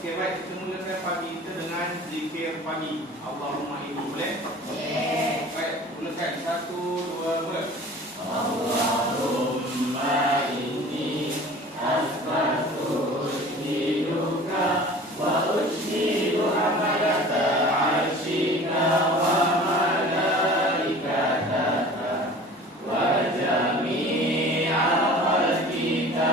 Okey, baik, kita mulakan pagi kita dengan zikir pagi. Allahumma inni, boleh? Baik, mulakan 1, 2, ber. Allahumma inni asbahtu usjiduka wa usjidu amalaka arshika wa malaikataka wa jami'a khalqika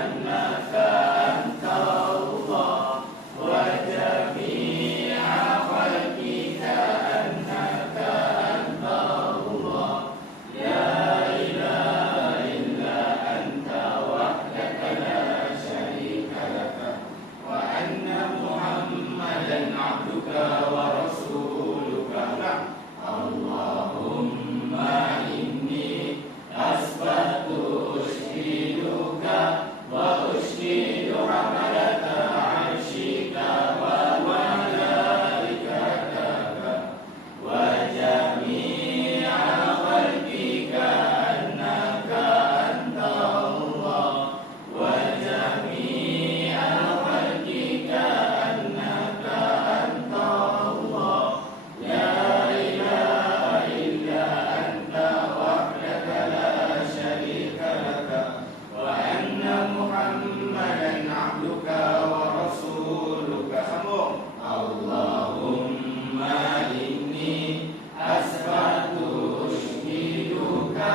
annaka anta Allah wa jami'a khalqika annaka anta Allah la ilaha illa anta wahdaka la syarika laka wa anna Muhammadan abduka wa rasuluka. Allahumma inni asbahtu usjiduka wa usjidu amalaka arshika wa malaikataka wa jami'a khalqika annaka anta Allah wa jami'a khalqika annaka anta Allah la ilaha illa anta wahdaka la syarika laka wa anna Muhammadan abduka wa rasuluka. Sambung. Allahumma inni asbahtu usjiduka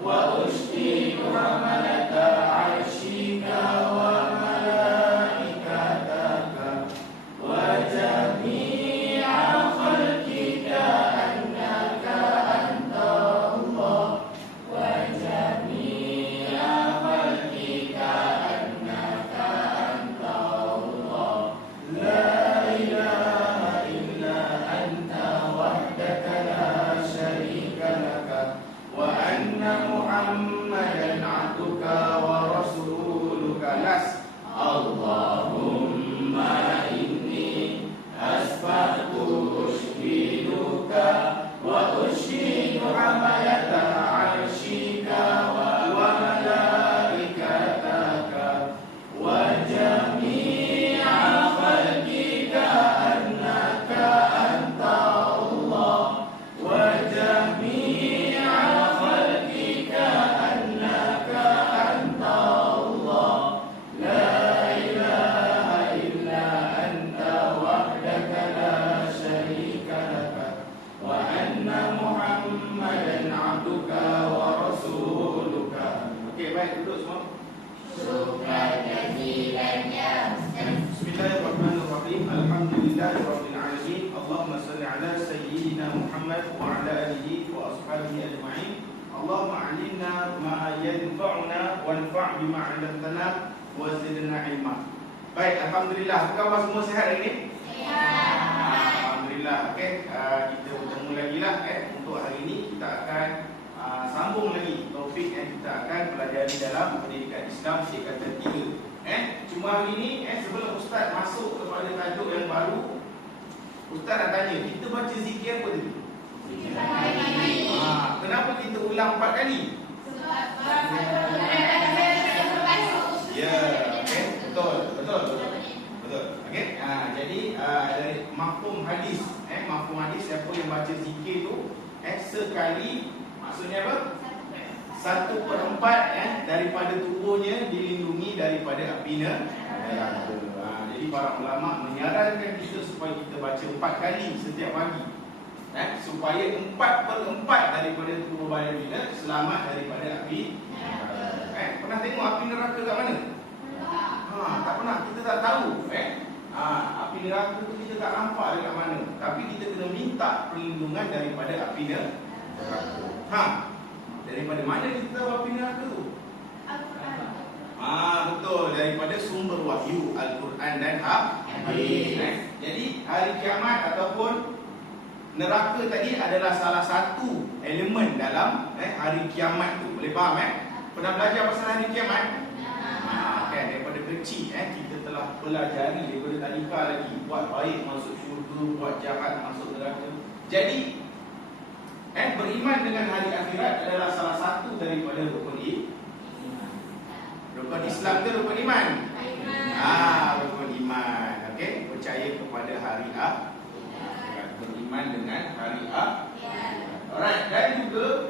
wa usjidu amalaka arshika wa malaikataka wa jami'a khalqika annaka anta Allah wa jami'a khalqika annaka anta Allah la ilaha illa anta wahdaka la syarika laka Wa anna Muhammadan abduka wa rasuluka. Las. Allahumma inni asbahtu usjiduka wa usjidu amalaka arshika wa malaikataka wa jami'a khalqika annaka anta Allah wa jami'a khalqika annaka anta Allah la ilaha illa anta wahdaka la syarika laka wa anna Muhammadan abduka wa rasuluka. Okey, baik, duduk semua. Syukran jazilan ya Ustaz. Bismillahirrahmanirrahim. Alhamdulillahirabbil alamin. Allahumma salli ala sayyidina Muhammad wa ala alihi wa ashabihi ajma'in. Allahumma 'allimna ma yanfa'una wanfa' bima 'allamtana wa zidna ilma. Baik, alhamdulillah. Apa khabar semua, sihat hari ini? Alhamdulillah. Okey, kita bertemu lagi lah untuk hari ini kita akan sambung lagi topik yang kita akan pelajari dalam pendidikan Islam tingkatan 3. Cuma hari ini sebelum Ustaz masuk kepada tajuk yang baru, Ustaz nak tanya, kita baca zikir apa tadi? Kenapa kita ulang 4 kali? Ya, betul. Okey. Jadi dari mafhum hadis, mafhum hadis siapa yang baca zikir tu sekali, maksudnya apa? 1/4 daripada tubuhnya dilindungi daripada api neraka. Jadi para ulama menyarankan kita supaya kita baca 4 kali setiap pagi, supaya 4/4 daripada tubuh badan kita selamat daripada api neraka. Pernah tengok api neraka kat mana? Tak pernah, kita tak tahu. Api neraka tu kita tak nampak dekat mana. Tapi kita kena minta perlindungan daripada api neraka. Daripada mana kita tahu api neraka tu? Betul, daripada sumber wahyu Al-Quran dan hadis. Jadi hari kiamat ataupun neraka tadi adalah salah satu elemen dalam hari kiamat tu. Boleh faham Pernah belajar pasal hari kiamat? Kan daripada kecil kita telah pelajari daripada tadika lagi, buat baik masuk syurga, buat jahat masuk neraka. Jadi beriman dengan hari akhirat adalah salah satu daripada rukun Islam ke rukun iman? Rukun iman. Okey, percaya kepada hari akhirat, beriman dengan hari akhirat. Alright, dan juga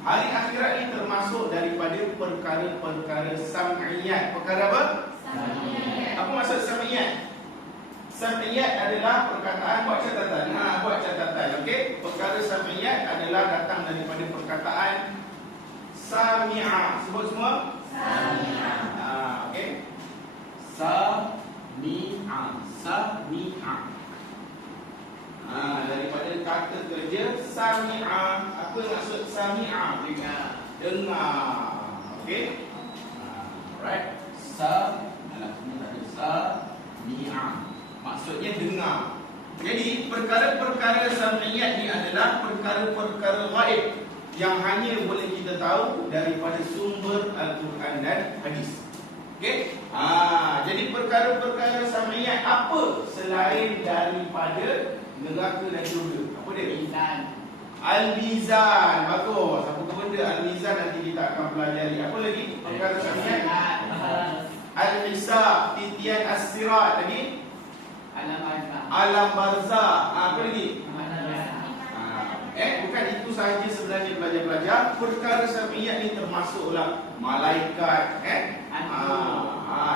hari akhirat ini termasuk daripada perkara-perkara sam'iyat. Perkara apa? Sam'iyat. Apa maksud sam'iyat? Sam'iyat adalah perkataan, buat catatan. Buat catatan, okey? Perkara sam'iyat adalah datang daripada perkataan sami'a. Sebut semua. Sami'a. Okey. Sami'a. Daripada kata kerja sami'a. Apa maksud sami'a? Dengar. Okey. Alright. Sami'a. Maksudnya dengar. Jadi perkara-perkara sam'iyat ni adalah perkara-perkara ghaib yang hanya boleh kita tahu daripada sumber Al-Quran dan hadis. Okey? Jadi perkara-perkara sam'iyat apa selain daripada neraka dan syurga? Apa dia? Mizan. Al-Mizan. Bagus. Apa benda Al-Mizan nanti kita akan pelajari. Apa lagi? Perkara sam'iyat. Al-Hisab, titian as-sirat lagi. Alam barzah. Apa lagi? Bukan itu sahaja sebenarnya pelajar-pelajar. Perkara sam'iyat ni termasuklah malaikat,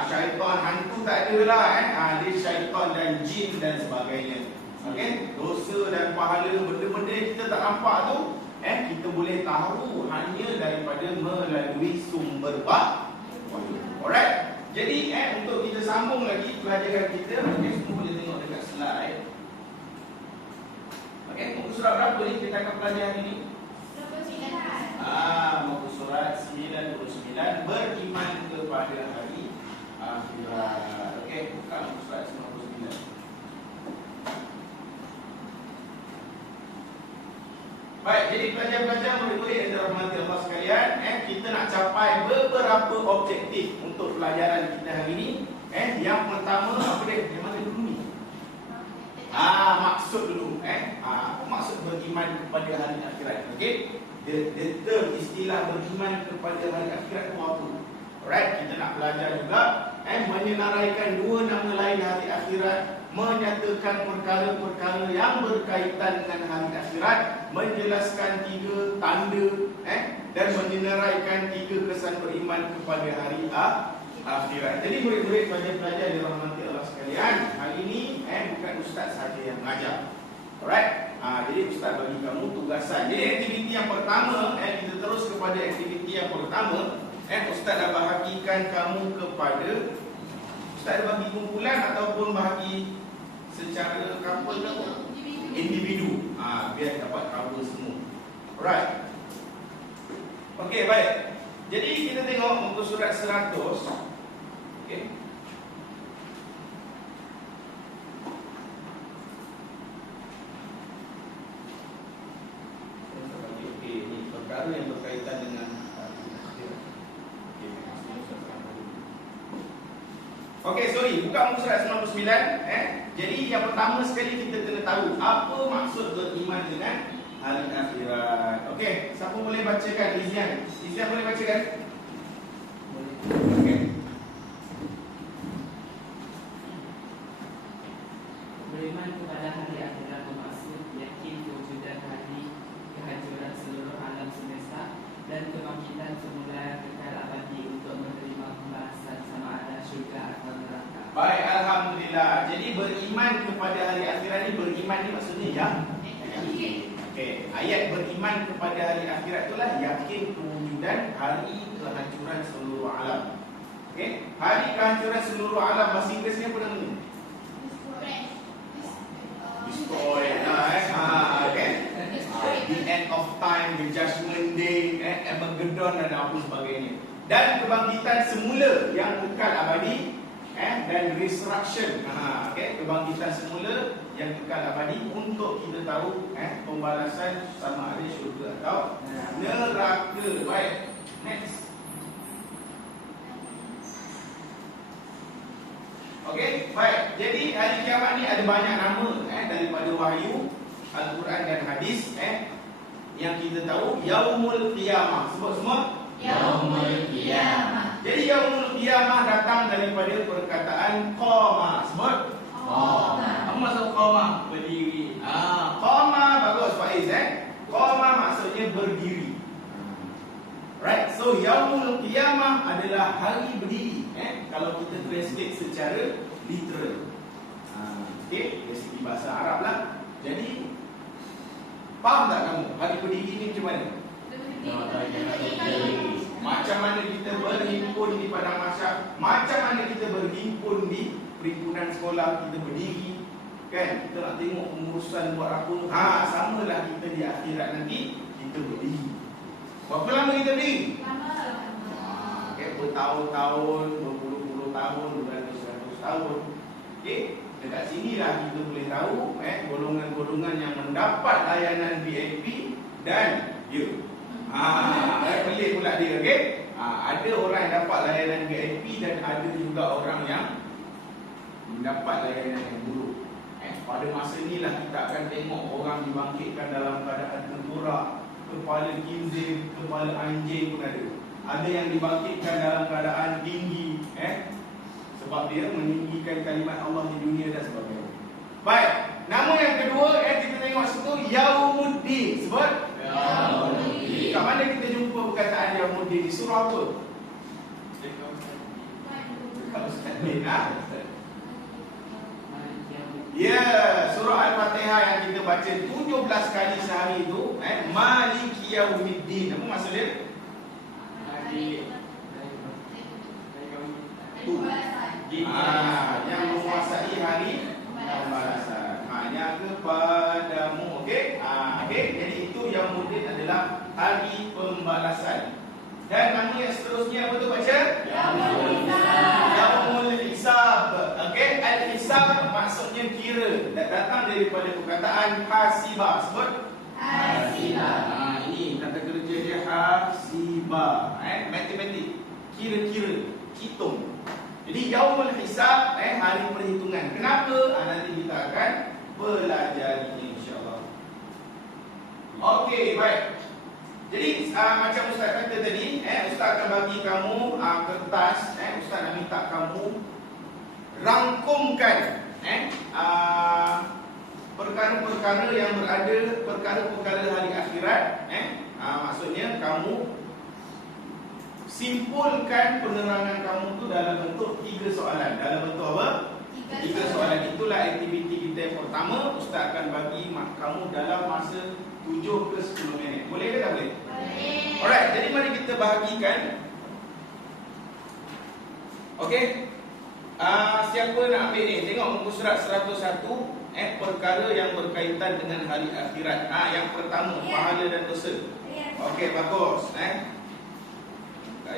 syaitan, hantu tak ada lah, dia syaitan dan jin dan sebagainya. Okey, dosa dan pahala, benda-benda yang kita tak nampak tu, kita boleh tahu hanya daripada melalui sumber wahyu. Alright. Jadi untuk kita sambung lagi pelajaran kita, semua boleh tengok dekat slide. Okey, muka surat berapa ni kita akan pelajari hari ni? 99. Muka surat 99, beriman kepada hari akhirat. Okey, buka muka surat 99. Baik, jadi pelajar-pelajar, murid-murid yang dirahmati Allah sekalian, kita nak capai beberapa objektif untuk pelajaran kita hari ini. Yang pertama apa dia? Yang mana dulu ni? Maksud dulu. Apa maksud beriman kepada hari akhirat? Okey. The term istilah beriman kepada hari akhirat itu apa? Alright, kita nak belajar juga menyenaraikan dua nama lain hari akhirat, menyatakan perkara-perkara yang berkaitan dengan hari akhirat, menjelaskan tiga tanda dan menyenaraikan tiga kesan beriman kepada hari akhirat. Jadi murid-murid, pelajar-pelajar yang dirahmati Allah sekalian, hari ini bukan ustaz saja yang mengajar. Alright. Jadi ustaz bagi kamu tugasan. Jadi aktiviti yang pertama, kita terus kepada aktiviti yang pertama. Ustaz dah bahagikan kamu kepada, ustaz dah bagi kumpulan ataupun bahagi secara couple ke apa? Individu. Biar dapat cover semua. Alright. Okey, baik. Jadi kita tengok muka surat 100. Okey. Okey, ini perkara yang berkaitan dengan Okey, sorry, buka muka surat 99. Jadi yang pertama sekali kita kena tahu apa maksud beriman dengan hari akhirat. Okey, siapa boleh bacakan? Izian boleh bacakan? Okey. Beriman kepada hari akhirat bermaksud yakin kewujudan hari, kehancuran seluruh alam semesta dan kebangkitan semula kekal abadi untuk menerima pembalasan sama ada syurga atau neraka. Baik, alhamdulillah. Jadi beriman kepada hari akhirat ni, beriman ni maksudnya yakin. Okey, ayat beriman kepada hari akhirat itulah yakin kewujudan hari kehancuran seluruh alam. Okey, hari kehancuran seluruh alam bahasa Inggerisnya apa namanya? Destroy. Okay. The end of time, the judgment day, Armageddon dan apa sebagainya. Dan kebangkitan semula yang kekal abadi, dan resurrection. Okay. Kebangkitan semula yang kekal abadi untuk kita tahu pembalasan sama ada syurga atau neraka. Baik. Next. Okey, baik. Jadi hari kiamat ni ada banyak nama daripada wahyu, Al-Quran dan hadis yang kita tahu. Yaumul Qiyamah. Sebut semua. Yaumul Qiyamah. Jadi Yaumul Qiyamah datang daripada perkataan qama. Sebut. Qama. Apa maksud qama? Berdiri. Qama bagus Faiz Qama maksudnya berdiri. Right, so Yaumul Qiyamah adalah hari berdiri. Kalau kita translate secara literal. Okey, dari segi bahasa Arab lah. Jadi faham tak kamu hari berdiri ni macam mana? Macam mana kita berhimpun di padang mahsyar, macam mana kita berhimpun di perhimpunan sekolah, kita berdiri kan, kita nak tengok pengurusan buat apa. Samalah kita di akhirat nanti kita berdiri. Berapa lama kita berdiri? Bertahun-tahun, berpuluh-puluh tahun, beratus-ratus tahun. Okey, dekat sinilah kita boleh tahu golongan-golongan yang mendapat layanan VIP dan pelik pula dia. Okey, ada orang yang dapat layanan VIP dan ada juga orang yang mendapat layanan yang buruk. Pada masa inilah kita akan tengok orang dibangkitkan dalam keadaan tengkorak, kepala khinzir, kepala anjing pun ada. Ada yang dibangkitkan dalam keadaan tinggi sebab dia meninggikan kalimat Allah di dunia dan sebagainya. Baik, nama yang kedua kita tengok situ Yaumuddin. Sebut Yaumuddin. Kat mana kita jumpa perkataan Yaumuddin? Di surah apa? Ya, surah Al-Fatihah yang kita baca 17 kali sehari itu Maliki Yaumiddin. Apa maksud dia? Yang menguasai hari pembalasan, hanya kepadamu. Okey, jadi itu Yaumuddin adalah hari pembalasan. Dan nama yang seterusnya apa tu baca? Yaumul Hisab. Okey, Al-Hisab maksudnya kira, datang daripada perkataan hasibah. Sebut Hasibah. Ini kata kerja dia hasibah. Matematik, kira-kira, hitung. Jadi Yaumul Hisab hari perhitungan. Kenapa? Nanti kita akan pelajari insya-Allah. Okey, baik. Jadi macam Ustaz kata tadi, Ustaz akan bagi kamu kertas, Ustaz nak minta kamu rangkumkan perkara-perkara yang berada, perkara-perkara hari akhirat. Maksudnya kamu simpulkan penerangan kamu tu dalam bentuk 3 soalan. Dalam bentuk apa? 3 soalan. Itulah aktiviti kita yang pertama. Ustaz akan bagi kamu dalam masa 7 ke 10 minit. Boleh ke tak boleh? Boleh. Alright, jadi mari kita bahagikan. Okey. Siapa nak ambil ni? Tengok muka surat 101, perkara yang berkaitan dengan hari akhirat. Yang pertama, pahala dan dosa. Okey, bagus.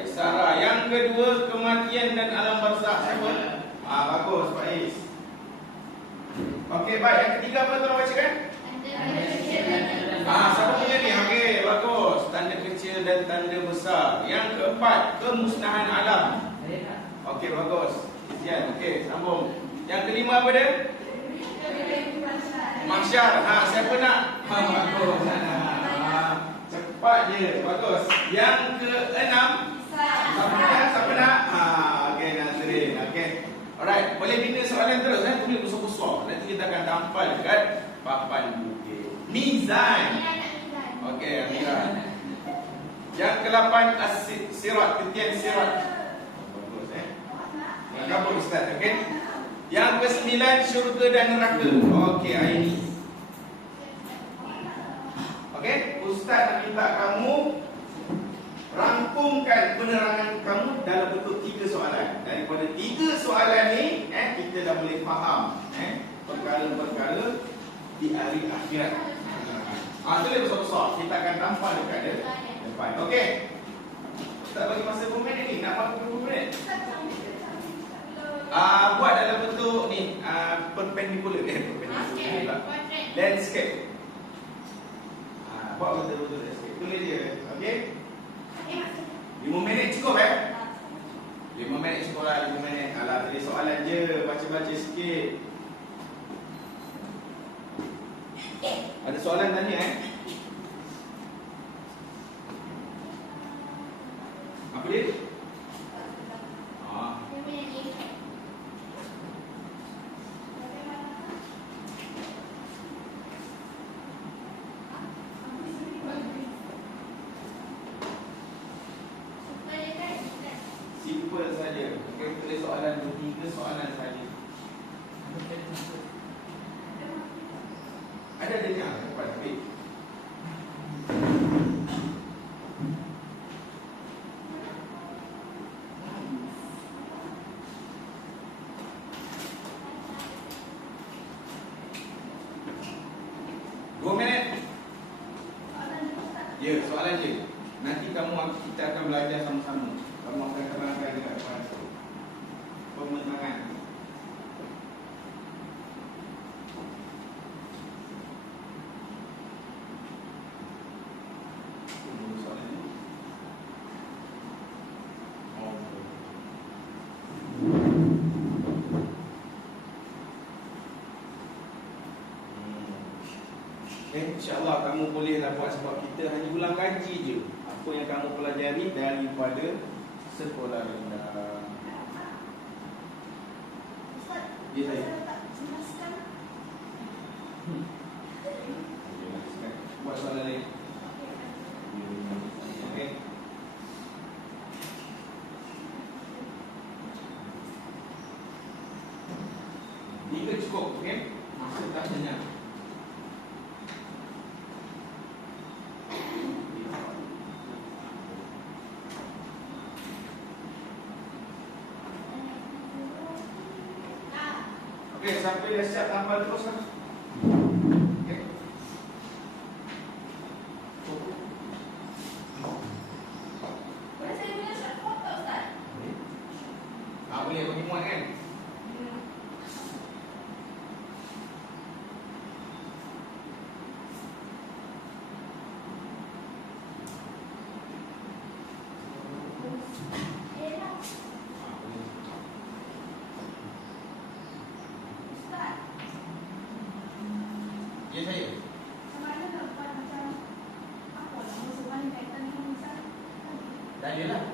Sarah. Yang kedua, kematian dan alam barzakh. Siapa? Bagus, Faiz. Okey, baik. Yang ketiga apa tuan bacakan? Siapa punya ni? Okey, bagus. Tanda kecil dan tanda besar. Yang keempat, kemusnahan alam. Okey, bagus. Sekian. Okey, sambung. Yang kelima apa dia? Mahsyar. Siapa nak? Bagus. Cepat je. Bagus. Yang keenam, siapa nak? Okey, Nazrin. Okey. Alright, boleh bina soalan terus tulis besar-besar. Nanti kita akan tampal dekat papan bukit. Mizan. Okey, Amira. Yang ke-8, as-sirat, titian sirat. Bagus Kabur Ustaz, okey. Yang ke-9, syurga dan neraka. Okey, ini. Okey, Ustaz nak minta kamu rangkum gabungkan penerangan kamu dalam bentuk 3 soalan. Daripada 3 soalan ni kita dah boleh faham perkara-perkara di hari akhirat. Itu lebih besar-besar. Kita akan tampal dekat depan. Okey. Ustaz bagi masa 2 minit ni. Nak pakai 2 minit? Buat dalam bentuk ni perpendicular. Landscape. Buat betul-betul landscape. Tulis je. Okey. 5 minit cukup 5 minit cukup lah. 5 minit. Alah, tulis soalan je. Baca-baca sikit. Ada soalan tanya Apa dia? Simple saja. Okey, tulis soalan 3 soalan saja. Ada yang dapat tapi ya, soalan je. Nanti kita akan belajar sama-sama. Kamu akan terangkan dekat depan pemenangan. InsyaAllah kamu bolehlah buat sebab kita hanya ulang kaji je apa yang kamu pelajari daripada sekolah rendah. Ya saya. Buat soalan lain. Okey. Ini cukup, okey? Masa tak banyak. Okey, sampai dah siap tampal terus lah. Okey. Boleh saya punya shot foto, Ustaz? Boleh bagi muat kan? Ya saya. Dah je lah.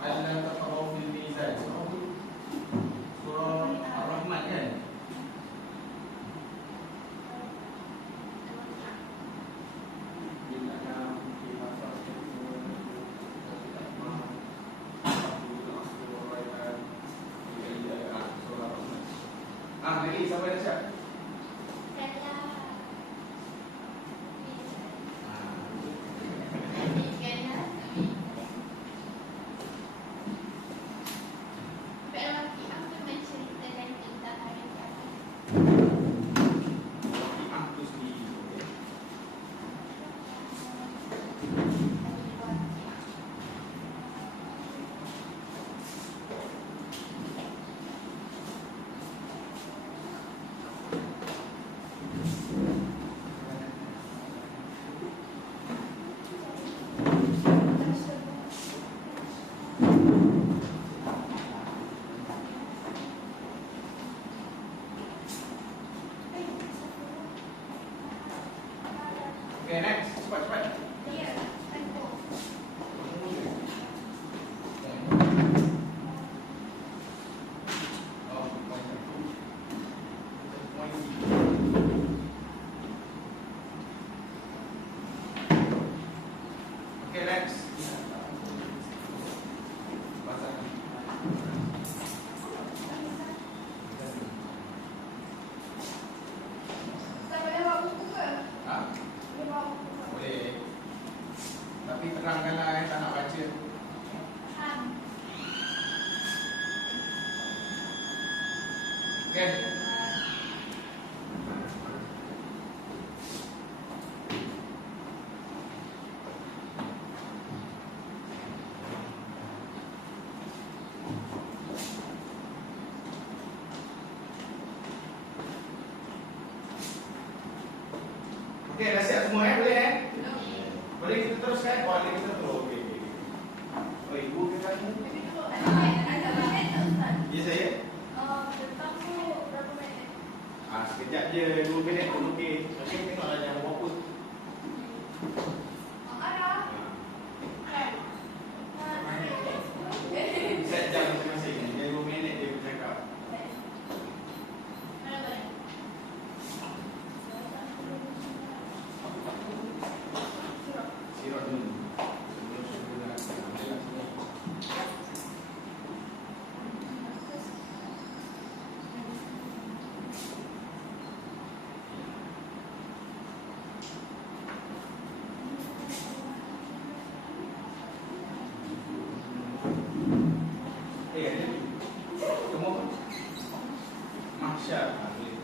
Allah taqaw fil mizan. Surah Ar-Rahman kan? Lagi siapa dah siap? Okay, next. Cepat-cepat. Okay, next. Saya boleh bawa buku ke? Ha? Tapi terangkanlah tak nak baca. Ham. Okay. Okey, dah siap semua boleh Boleh kita teruskan? Boleh kita terus. Okey. Oh, ibu ke kamu? Ya saya. Tentang tu berapa minit? Sekejap je 2 minit pun okey. Okey, tengoklah jangan buat apa. Ada. Set jam masing-masing. Dia 2 minit dia bercakap. Sirap dulu. Sebelum sudah nak ambil semua. Ada ni. Kamu apa? Mahsyar. Boleh.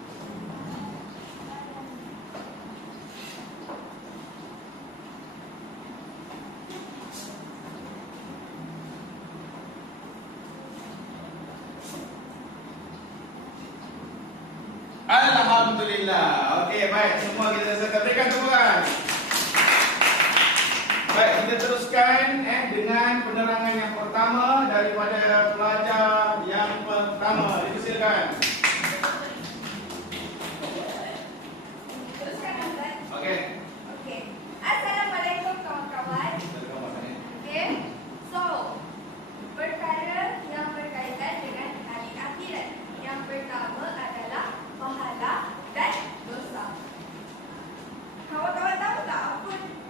Alhamdulillah. Okey, baik. Semua kita selesai. Berikan tepukan. Baik, kita teruskan dengan penerangan yang pertama daripada pelajar yang pertama. Dipersilakan. Teruskan Ustaz. Okey. Okey. Assalamualaikum kawan-kawan. Okey. So, perkara yang berkaitan dengan hari akhirat. Yang pertama adalah pahala dan dosa. Kawan-kawan tahu tak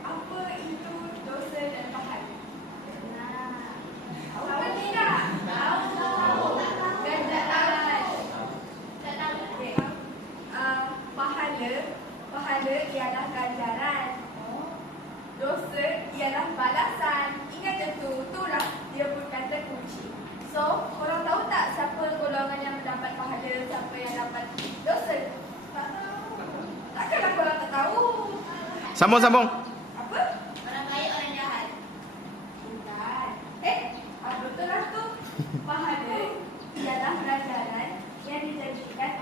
apa itu dosa dan pahala? Tahu ke tidak? Tahu. Dan tak tahu. Tak tahu. Okey. Pahala ialah ganjaran. Dosa ialah balasan. Ingat je tu. Itulah dia pun kata kunci. So, korang tahu tak siapa golongan yang mendapat pahala, siapa yang dapat dosa? Tak tahu. Takkanlah korang tak tahu. Sambung. Apa? Orang baik, orang jahat. Bukan. Betul lah tu. Pahala ialah ganjaran yang dijanjikan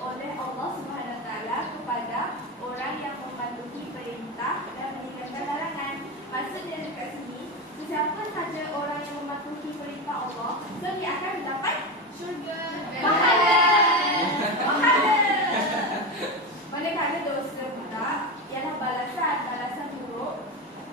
oleh Allah SWT kepada orang yang mematuhi perintah dan meninggalkan larangan. Maksudnya dekat sini, siapa saja orang yang mematuhi perintah Allah, so dia akan mendapat syurga. Pahala. Manakala dosa pula ialah balasan buruk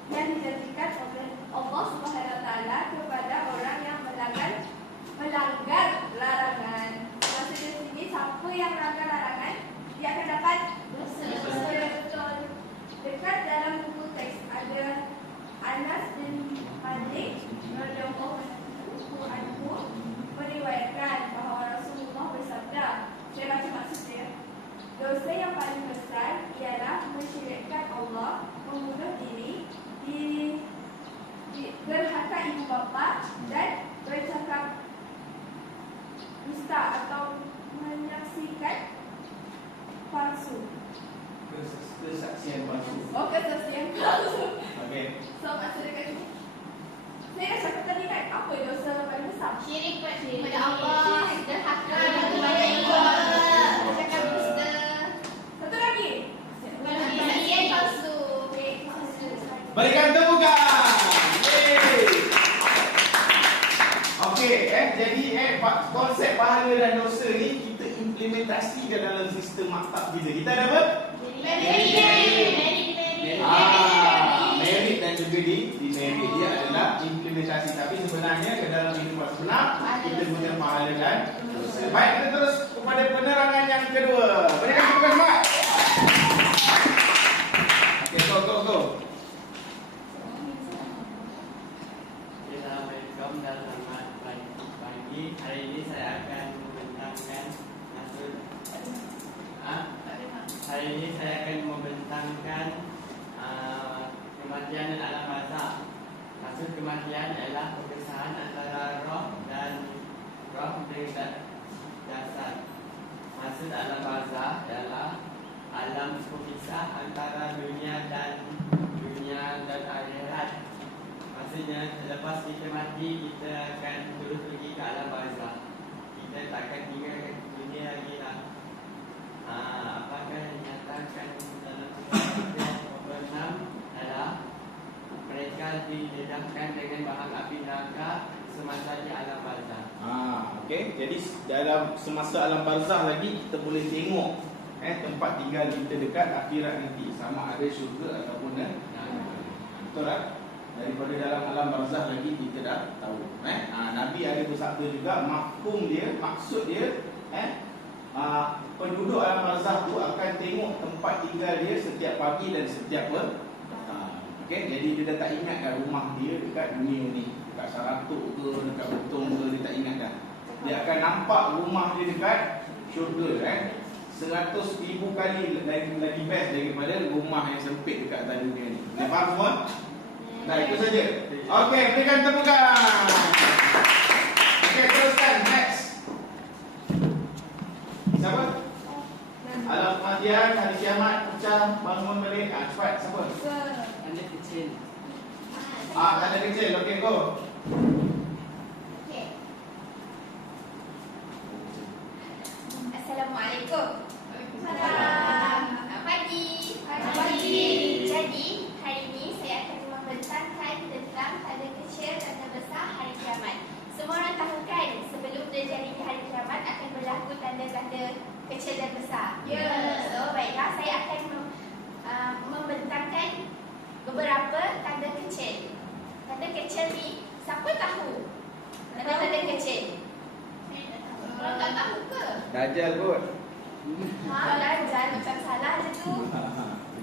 yang dijanjikan oleh Allah SWT kepada orang yang melanggar larangan. Maksudnya sini, siapa yang melanggar larangan, dia akan dapat dosa. Betul. Dekat dalam buku teks ada Anas bin Malik radhiyallahu anhu meriwayatkan bahawa Rasulullah bersabda, saya baca maksudnya, dosa yang paling besar ialah mensyirikkan Allah, membunuh diri, derhaka ibu bapa dan bercakap dusta atau menyaksikan palsu. Kesaksian palsu. Oh, kesaksian palsu. Okey. So, maksud dekat sini, saya dah cakap tadi kan, apa dosa paling besar? Syirik kepada Allah, derhaka kepada ibu bapa, bercakap dusta. Satu lagi. Kesaksian palsu. Berikan tepukan. Yeay. Okey, jadi konsep pahala dan dosa ni kita implementasikan dalam sistem maktab kita. Kita ada apa? Merit dan juga di merit dia adalah implementasi. Tapi sebenarnya ke dalam kehidupan sebenar kita guna pahala dan dosa. Baik, kita terus kepada penerangan yang kedua. Berikan tepukan semangat. Okey, go. Assalamualaikum dan selamat pagi. Hari ini saya akan membentangkan Hari ini saya akan membentangkan kematian dan alam azab. Maksud kematian adalah perpisahan antara roh dan jasad. Maksud alam barzah adalah alam perpisah antara dunia dan akhirat. Maksudnya selepas kita mati, kita akan terus pergi ke alam barzah. Kita tak akan tinggal kat dunia lagi lah. Apakah yang dinyatakan dalam surah 26 adalah mereka didedahkan dengan bahang api neraka semasa di alam barzah. Okey. Jadi dalam semasa alam barzah lagi kita boleh tengok tempat tinggal kita dekat akhirat nanti, sama ada syurga ataupun betul tak? Daripada dalam alam barzah lagi kita dah tahu. Nabi ada bersabda juga, maksud dia penduduk alam barzah tu akan tengok tempat tinggal dia setiap pagi dan setiap petang. Okey, jadi dia dah tak ingatkan rumah dia dekat dunia ni, dekat Saratuk ke, dekat Betong ke, dia tak ingat dah. Dia akan nampak rumah dia dekat syurga 100,000 kali lagi best daripada rumah yang sempit dekat atas dunia ni. Boleh faham semua? Dah, itu saja. Okey, berikan tepukan. Okey, teruskan. Next. Siapa? Alam kematian, hari kiamat, pecah, bangun balik. Cepat, siapa? Tanda kecil. Tanda kecil. Okey, go. Okey. Assalamualaikum. Selamat pagi. Jadi, hari ini saya akan membentangkan tentang tanda kecil, tanda besar hari kiamat. Semua orang tahu kan, sebelum terjadinya hari kiamat akan berlaku tanda-tanda kecil dan besar. So, baiklah, saya akan membentangkan beberapa tanda kecil. Tanda kecil ni, siapa tahu tanda-tanda kecil? Orang tak tahu ke? Dajjal kot. Dajjal macam salah je tu.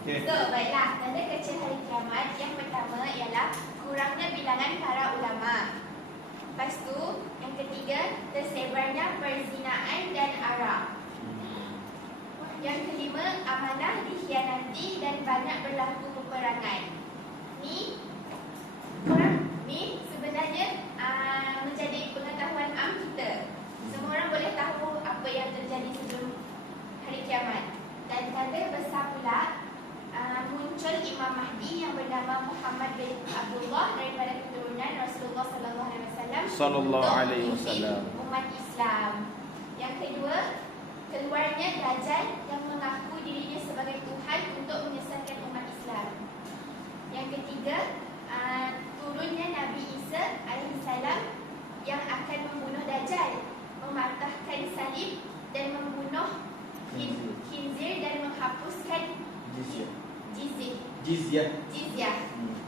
Okey. So, baiklah, tanda kecil hari kiamat yang pertama ialah kurangnya bilangan para ulama. Lepas tu, yang ketiga, tersebarnya perzinaan dan arak. Yang kelima, amanah dikhianati dan banyak berlaku peperangan. Ni sebenarnya menjadi pengetahuan am kita. Semua orang boleh tahu apa yang terjadi sebelum hari kiamat. Dan tanda besar pula, muncul Imam Mahdi yang bernama Muhammad bin Abdullah daripada keturunan Rasulullah sallallahu alaihi wasallam untuk umat Islam. Yang kedua, keluarnya Dajjal yang mengaku dirinya sebagai Tuhan untuk menyesatkan umat Islam. Yang ketiga, turunnya Nabi Isa alaihissalam yang akan membunuh Dajjal, mematahkan salib dan membunuh khinzir dan menghapuskan jizyah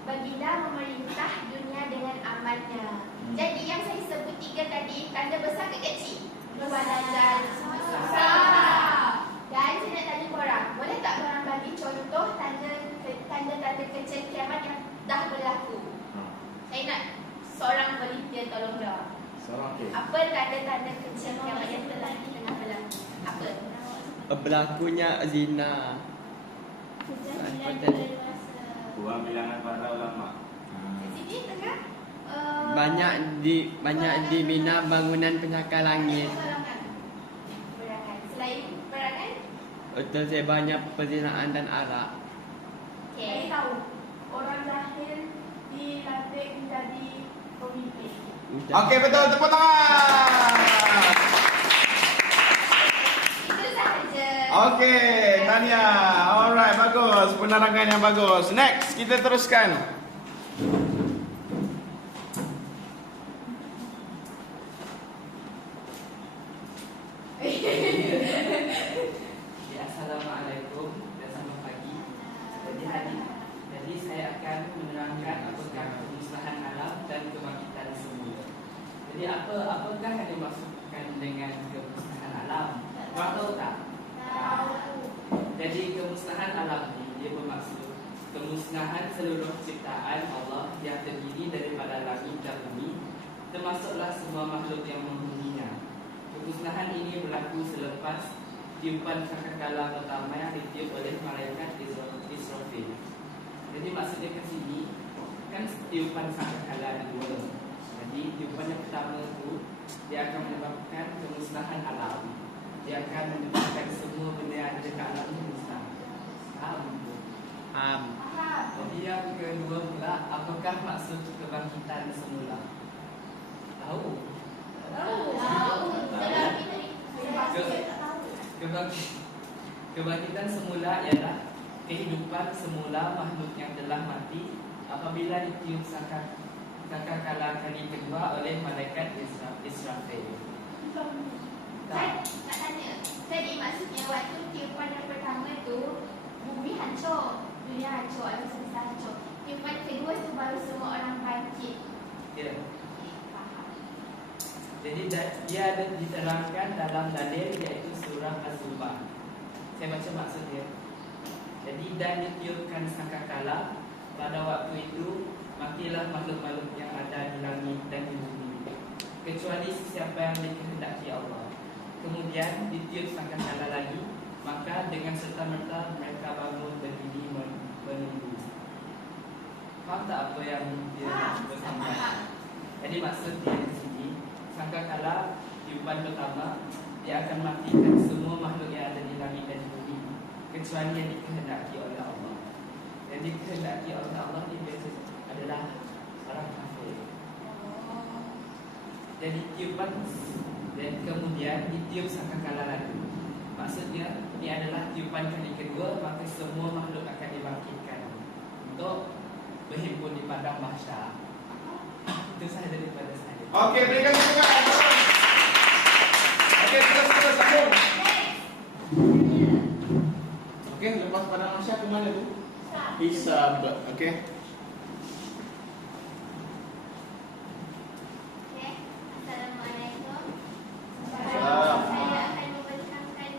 baginda memerintah dunia dengan amannya. Jadi yang saya sebut tiga tadi, tanda besar ke kecil? Dajjal besar. Dan saya nak tanya korang, boleh tak korang bagi contoh tanda-tanda kecil kiamat yang dah berlaku? Saya nak seorang volunteer tolong jawab. Apa tanda-tanda kecil kiamat yang telah berlaku? Apa? Berlakunya zina. Kurang bilangan para ulama. Sini tengah. Banyak di Mina bangunan pencakar langit. Perangan. Selain perangan? Tersebarnya perzinaan dan arak. Saya tahu. Orang jahil dilantik menjadi pemimpin. Okey, betul. Tepuk tangan. Itu sahaja. Okey, Tania. Alright, bagus. Penerangan yang bagus. Next, kita teruskan. Assalamualaikum dan selamat pagi. Jadi saya akan menerangkan apakah kemusnahan alam dan kebangkitan semula. Jadi apakah yang dimaksudkan dengan kemusnahan alam? Kau tahu tak? Tahu. Jadi kemusnahan alam ini dia bermaksud kemusnahan seluruh ciptaan Allah yang terdiri daripada langit dan bumi, termasuklah semua makhluk yang menghuninya. Kemusnahan ini berlaku selepas tiupan sangkakala pertama yang ditiup oleh malaikat Israfil. Jadi maksudnya ke sini kan tiupan sangkakala dua. Jadi tiupan yang pertama tu dia akan menyebabkan kemusnahan alam. Dia akan menyebabkan semua benda yang ada dekat alam ni musnah. Faham? Jadi yang kedua pula, apakah maksud kebangkitan semula? Tahu? Kebangkitan semula ialah kehidupan semula makhluk yang telah mati apabila ditiup sangkakala kali kedua oleh malaikat Israfil. Saya nak tanya, tadi maksudnya waktu tiupan yang pertama tu bumi hancur, dunia hancur, alam semesta hancur. Tiupan kedua tu baru semua orang bangkit. Ya. Faham. Jadi dia ada diterangkan dalam dalil iaitu surah Az-Zumar. Saya baca maksudnya. Jadi dan ditiupkan sangkakala, pada waktu itu matilah makhluk-makhluk yang ada di langit dan di bumi, kecuali sesiapa yang dikehendaki Allah. Kemudian ditiup sangkakala lagi, maka dengan serta-merta mereka bangun berdiri menunggu. Faham tak apa yang dia bersampaikan? Jadi maksud dia di sini, sangkakala tiupan pertama dia akan matikan semua makhluk yang ada di langit dan di bumi, kecuali yang dikehendaki oleh Allah. Yang dikehendaki oleh Allah ini biasa adalah orang kafir. Jadi tiupan dan kemudian ditiup sangkakala lagi. Maksudnya ini adalah tiupan kali kedua, maka semua makhluk akan dibangkitkan untuk berhimpun di padang mahsyar. Itu sahaja daripada saya. Okey, berikan semangat. Okey, terus sambung. Okey, lepas padang mahsyar ke mana tu? Hisab. Okey. Assalamualaikum. Salam. Saya akan membentangkan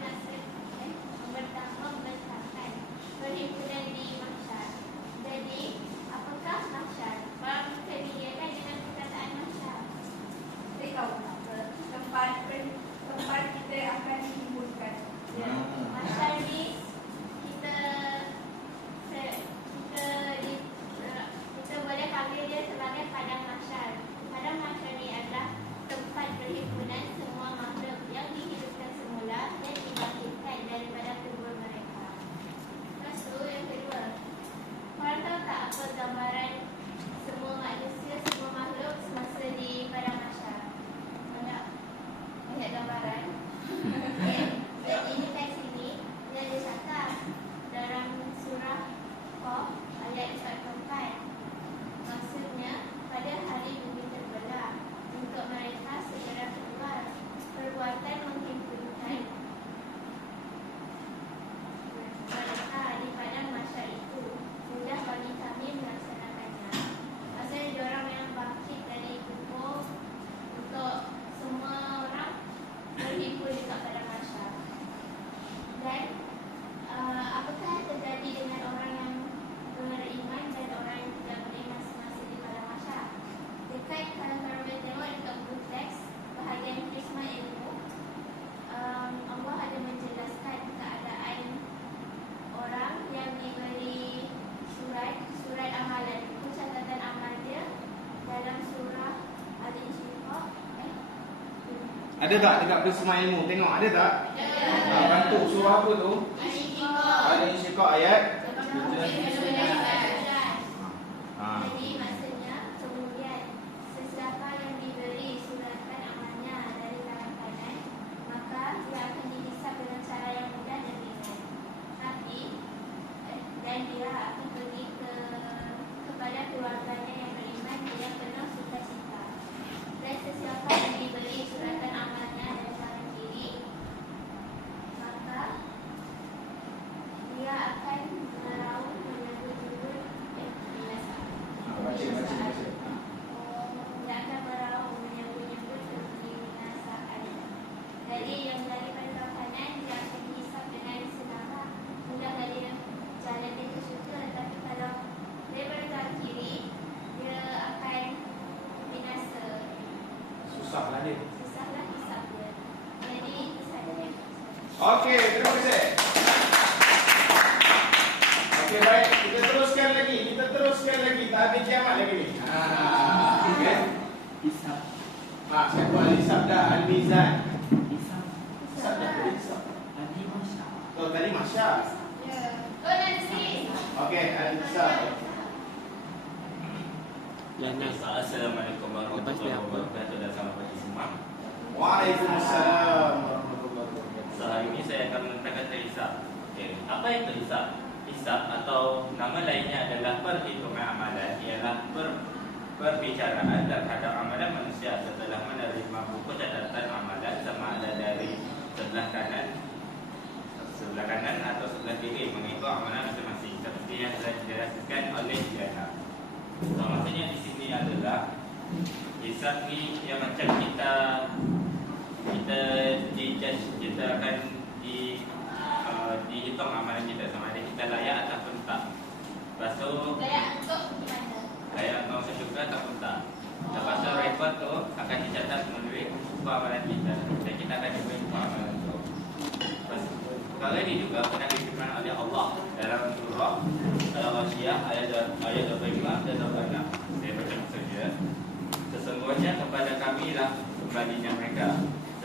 membentangkan perhimpunan di mahsyar. Jadi, apakah mahsyar? Bang kebiakan dengan perkataan mahsyar. Saya tahu apa. Tempat kita akan dihimpunkan. Ya. Mahsyar ni kita boleh panggil dia sebagai padang mahsyar. Padang mahsyar ni adalah tempat perhimpunan semua makhluk yang dihidupkan semula dan dibangkitkan daripada kubur mereka. Lepas tu yang kedua, korang tahu tak apa gambaran semua manusia, semua makhluk semasa di padang mahsyar? Mana? Lihat gambaran. Okay. Jadi di teks ini dia ada cakap dalam surah Qaf ayat 104. Maksudnya pada hari bumi terbelah untuk mereka segera keluar perbuatan menghimpunkan mereka di padang mahsyar itu mudah bagi kami melaksanakannya. Maksudnya diorang yang bangkit dari kubur untuk semua orang berhimpun dekat padang mahsyar. Dan apakah yang terjadi dengan orang yang beriman dan orang yang tidak beriman semasa di padang mahsyar? Dekat kalau korang boleh tengok dekat buku teks bahagian Hikmah Ilmu, Allah ada menjelaskan keadaan orang yang diberi surat amalan, buku catatan amal dia dalam surah Al-Insyiqaq. Ada tak dekat Prisma Ilmu? Tengok ada tak? Bantu surah apa tu? Al-Insyiqaq ayat. Jadi maksudnya kemudian sesiapa yang diberi suratan amalnya dari tangan kanan, maka dia akan dihisap dengan cara yang mudah dan ringan. Tapi dan dia akan pergi kepada keluarganya yang beriman dengan penuh sukacita. Dan sesiapa yang diberi suratan amalnya dari tangan kiri, maka dia akan meraung menyebut-nyebut binasa. Baca. Dia akan meraung menyebut-nyebut kebinasaan. Jadi yang daripada belah kanan dia akan dihisap dengan senara, mudah bagi dia jalan dia ke syurga. Tapi kalau daripada belah kiri dia akan binasa. Susahlah dia. Susahlah hisap dia. Jadi itu saja yang Okey, terima kasih. Okey, baik. Kita teruskan lagi. Tak habis kiamat. lagi ni? Okay. Hisab. Satu al-hisab dah, al-mizan. Hisab. Hisab dah, al-hisab. Tadi Masya. Oh, tadi Masya. Ya. Oh, nanti. Okey, al-hisab. Assalamualaikum warahmatullahi wabarakatuh dan selamat pagi semua. Waalaikumsalam warahmatullahi wabarakatuh. So, hari ini saya akan menerangkan tentang hisab. Okay. Apa itu hisab? Hisab atau nama lainnya adalah perhitungan amalan, ialah perbicaraan terhadap amalan manusia setelah menerima buku catatan amalan sama ada dari sebelah kanan atau sebelah kiri mengikut amalan masing-masing seperti yang telah dijelaskan oleh Diana. So, maksudnya di sini adalah hisab ni yang macam kita akan dihitung amalan kita sama ada kita layak ataupun tak. Lepas tu Layak untuk gimana? layak masuk syurga ataupun tak. Lepas tu rekod tu akan dicatat melalui buku amalan kita dan kita akan diberi buku amalan tu. Perkara ini juga pernah difirmankan oleh Allah dalam surah Al-Ghasyiyah ayat 25 dan 26. Saya baca saja. Sesungguhnya kepada kamilah kembalinya mereka.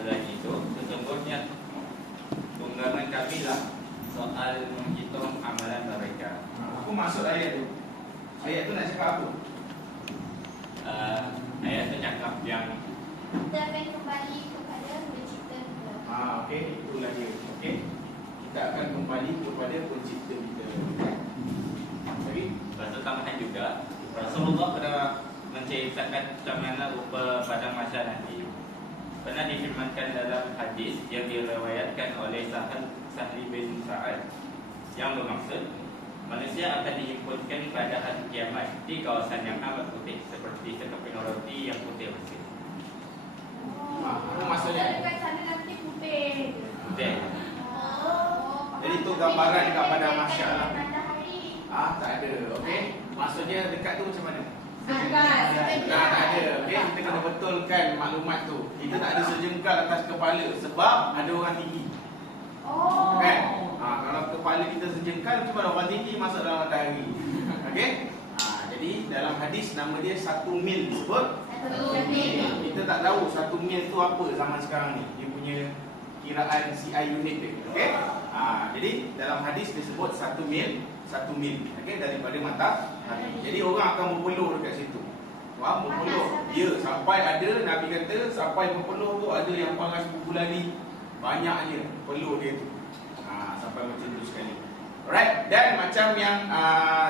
Selain itu, sesungguhnya tunggangan kamilah soal menghitung amalan mereka. Aku masuk ayat tu. Ayat tu nak cakap apa? Ayat itu cakap yang Kita akan kembali kepada pencipta kita. Okey, itulah dia. Okey. Kita akan kembali kepada pencipta kita. Lagi? lepas tu tambahan juga Rasulullah pernah menceritakan macam mana rupa padang mahsyar nanti. Pernah difirmankan dalam hadis yang diriwayatkan oleh Sahli bin Sa'ad yang bermaksud manusia akan dihimpunkan pada hari kiamat di kawasan yang amat putih seperti sekeping roti yang putih bersih. Apa maksudnya? Dekat sana nanti putih. Putih. Jadi tu gambaran dekat padang mahsyar lah. Matahari. Tak ada. Okey. Maksudnya dekat tu macam mana? Atas. Tak ada. Okey, kita kena betulkan maklumat tu. Kita tak ada sejengkal atas kepala sebab ada orang tinggi. Oh. Kan? Kalau kepala kita sejengkal macam mana orang tinggi masuk dalam matahari. Okey? Jadi dalam hadis nama dia 1 mil disebut. Kita tak tahu 1 mil tu apa zaman sekarang ni. Dia punya kiraan CI unit dia. Okey? Jadi dalam hadis disebut 1 mil, 1 mil. Okey, daripada matahari. Jadi orang akan berpeluh dekat situ. Faham? Berpeluh. Ya, sampai ada Nabi kata sampai berpeluh tu ada yang panas berbulan-bulan. Banyaknya peluh dia tu. Sampai macam tu sekali. Alright, dan macam yang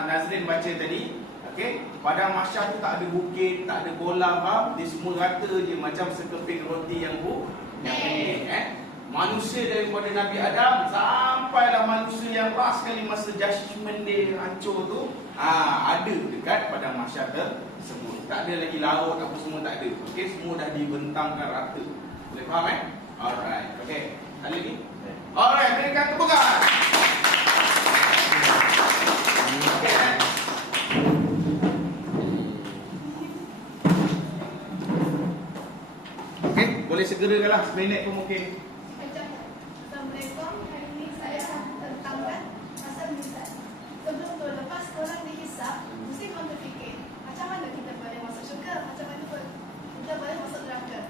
Nazrin baca tadi, okey, padang mahsyar tu tak ada bukit, tak ada kolam, dia semua rata je macam sekeping roti yang pendek. Manusia daripada Nabi Adam sampailah manusia yang ras sekali masa judgment day hancur tu, ada dekat padang mahsyar tersebut. Tak ada lagi laut apa semua, tak ada. Okey, semua dah dibentangkan rata. Boleh faham Alright, okey. Ada lagi? Alright, berikan tepukan. Okey, okey, boleh segerakanlah, seminit pun mungkin. Assalamualaikum. Hari ini saya akan tentangkan pasal mizan. Sebelum tu, lepas korang dihisap, mesti korang terfikir macam mana kita boleh masuk syurga, macam mana kita boleh masuk neraka.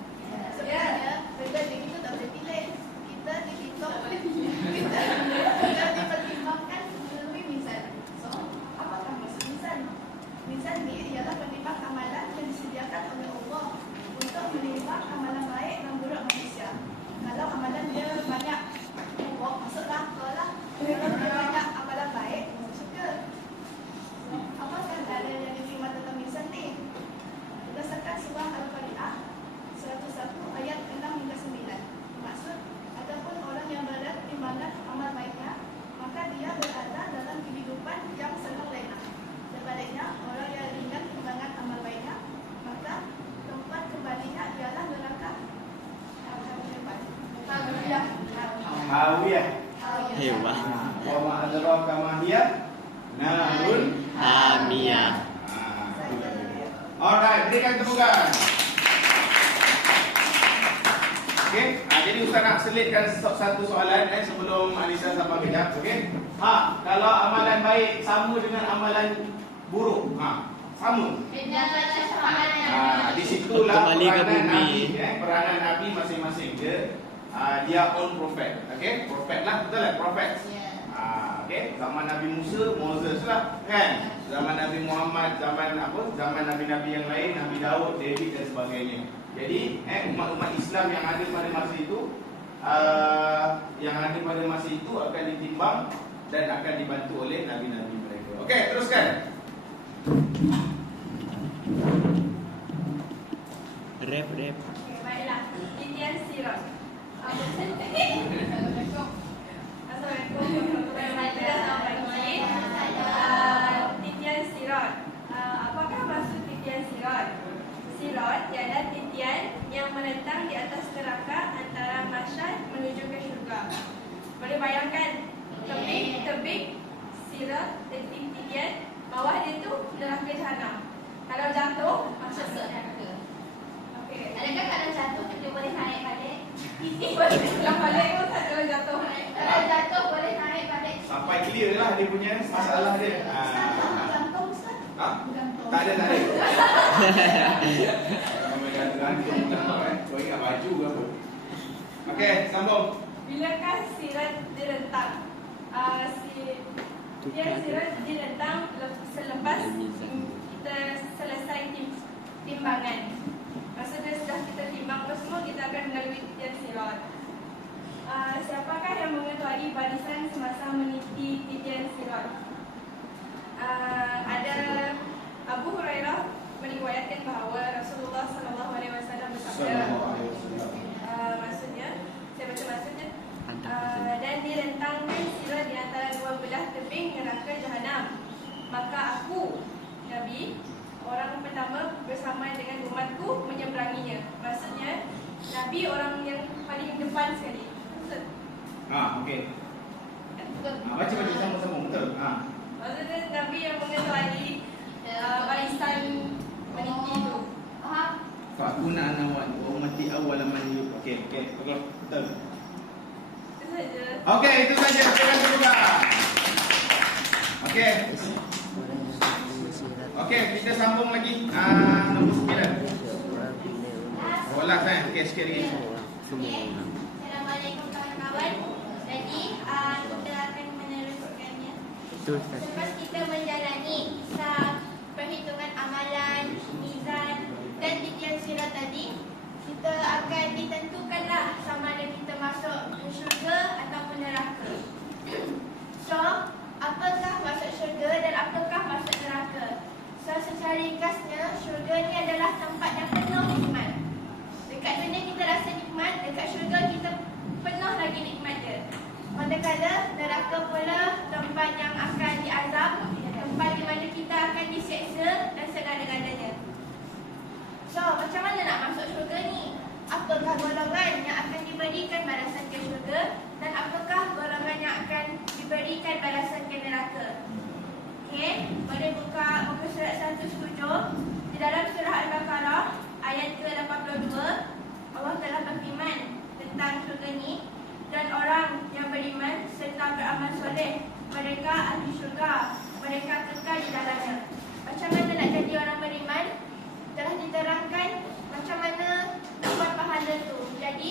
Sebenarnya, pribadi kita tak boleh pilih. Kita dihitung, kita dipertimbangkan melalui mizan. So, apakah maksud mizan? Mizan ni ialah penimbang amalan yang disediakan oleh Allah untuk menimbang amalan baik dan buruk manusia. Kalau amalan dia banyak buruk, masuklah lah. Kalau dia banyak amalan baik, masuk syurga. Apakah ada yang diterima tentang mizan ni? Berdasarkan surah Al-Qari'ah 101 ayat 6 hingga 9. Maksud, ataupun orang yang berada timbangan amal baiknya, maka dia berada dalam kehidupan yang senang lena. Sebaliknya, orang yang ringan timbangan amal baiknya, maka tempat kembalinya ialah neraka. Hawiyah. Hewan. Wa ma adraka ma hiya? Narun Hamiyah. Alright, berikan tepukan. Okey, jadi Ustaz nak selitkan satu soalan sebelum Alisa sampai kejap, okey? Kalau amalan baik sama dengan amalan buruk, Sama. Di situlah Kembali ke peranan bumi. Nabi, peranan Nabi masing-masing dia own prophet. Okey, prophet lah, betul lah, prophet. Okey, zaman Nabi Musa, Moses lah, kan? Zaman Nabi Muhammad, zaman nabi-nabi yang lain, Nabi Daud, David dan sebagainya. Jadi, umat-umat Islam yang ada pada masa itu, akan ditimbang dan akan dibantu oleh nabi-nabi mereka. Okey, teruskan. Rap. Okey, baiklah. Titian sirat. Assalamualaikum warahmatullahi wabarakatuh. Titian sirat. Apakah maksud titian sirat? Sirat ialah titian yang menentang di atas neraka antara masyad menuju ke syurga. Boleh bayangkan tebing sirat, titian, bawah dia tu neraka jahanam. Kalau jatuh masuk neraka. Okey. Adakah kalau jatuh kita boleh naik balik? Titik boleh pulang balik pun tak kalau jatuh. Kalau jatuh boleh naik balik. Sampai clear lah dia punya masalah dia. Gantung Ustaz? Gantung. Tak ada. Kau ingat baju ke apa? Okey, sambung. Bilakah sirat direntang? Sirat direntang selepas kita selesai timbangan. Maksudnya sudah kita timbang apa semua, kita akan melalui titian sirat. Siapakah yang mengetuai barisan semasa meniti titian sirat? Ada Abu Hurairah meriwayatkan bahawa Rasulullah SAW bersabda, maksudnya, saya baca maksudnya, dan direntangkan sirat di antara dua belah tebing neraka jahanam. Maka aku, Nabi, orang pertama bersama dengan umatku menyeberanginya. Maksudnya, Nabi orang yang paling depan sekali. Maksud? Okey. Baca sama-sama, betul. Maksudnya Nabi yang mengetuai barisan meniti itu. Faham? Fakuna anawat wa ummati awwal man yuk. Okey, betul. Itu saja. Okey, itu saja. Silakan juga. Okey, kita sambung lagi. Nombor 9. Bola saya. Okey, sikit lagi. Assalamualaikum kawan-kawan. Jadi kita akan meneruskannya. Selepas kita menjalani hisab, perhitungan amalan, mizan dan titian sirat tadi, kita akan ditentukanlah sama ada kita masuk ke syurga ataupun neraka. So, apakah masuk syurga dan apakah masuk neraka? So, secara ringkasnya, syurga ni adalah tempat yang penuh nikmat. Dekat dunia kita rasa nikmat, dekat syurga kita penuh lagi nikmat dia. Manakala neraka pula tempat yang akan diazab, tempat di mana kita akan diseksa dan segala-galanya. So, macam mana nak masuk syurga ni? Apakah golongan yang akan diberikan balasan ke syurga dan apakah golongan yang akan diberikan balasan ke neraka? Okey, boleh buka muka surat 107. Di dalam surah Al-Baqarah ayat ke-82, Allah telah berfirman tentang syurga ni, dan orang yang beriman serta beramal soleh, mereka ahli syurga, mereka kekal di dalamnya. Macam mana nak jadi orang beriman? Telah diterangkan macam mana nak buat pahala tu. Jadi,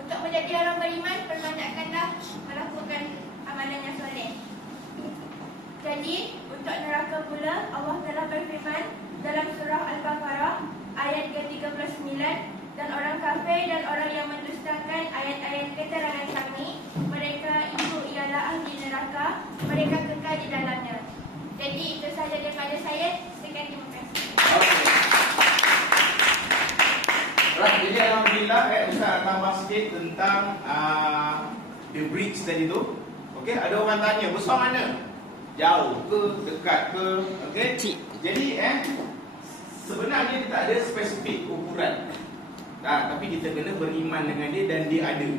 untuk menjadi orang beriman, perbanyakkanlah melakukan amalan yang soleh. Jadi, untuk neraka pula, Allah telah berfirman dalam surah Al-Baqarah ayat ke-39, dan orang kafir dan orang yang mendustakan ayat-ayat keterangan kami, mereka itu ialah ahli neraka, mereka kekal di dalamnya. Jadi, itu sahaja daripada saya. Sekian, terima kasih. Jadi alhamdulillah Ustaz tambah sikit tentang the bridge tadi tu. Okey, ada orang tanya besar mana? Jauh ke, dekat ke? Okey. Jadi sebenarnya dia tak ada spesifik ukuran. Tapi kita kena beriman dengan dia dan dia ada.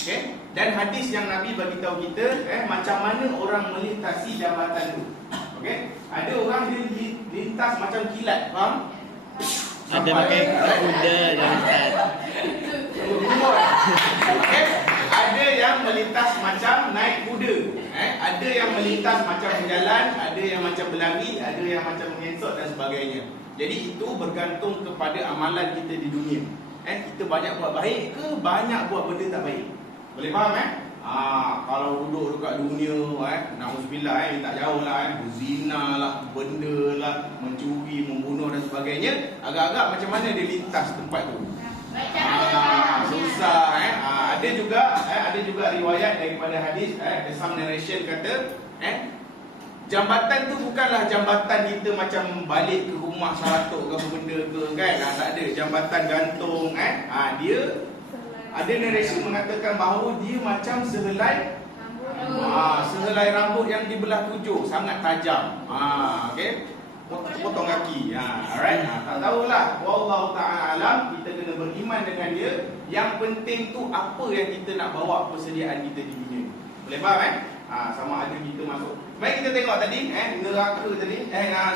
Okey. Dan hadis yang Nabi bagi tahu kita macam mana orang melintasi jambatan tu. Okey. Ada orang dia lintas macam kilat, faham? Ada pakai kuda dan Ustaz. Okay. ada yang melintas macam naik kuda. Ada yang melintas macam berjalan, ada yang macam berlari, ada yang macam mengesot dan sebagainya. Jadi itu bergantung kepada amalan kita di dunia. Kita banyak buat baik ke banyak buat benda tak baik. Boleh faham kalau duduk dekat dunia na'udzubillah minta jauh lah berzina lah, benda lah, mencuri, membunuh dan sebagainya, agak-agak macam mana dia lintas tempat tu. Susah ada juga riwayat daripada hadis some narration kata jambatan tu bukanlah jambatan kita macam balik ke rumah saratok ke apa benda ke kan, tak ada jambatan gantung dia ada narration mengatakan bahawa dia macam sehelai rambut yang dibelah 7, sangat tajam. Potong kaki. Alright. Tak tahulah. Wallahu ta'ala alam, kita kena beriman dengan dia. Yang penting tu apa yang kita nak bawa persediaan kita di dunia. Boleh faham sama ada kita masuk. Baik, kita tengok tadi neraka tadi,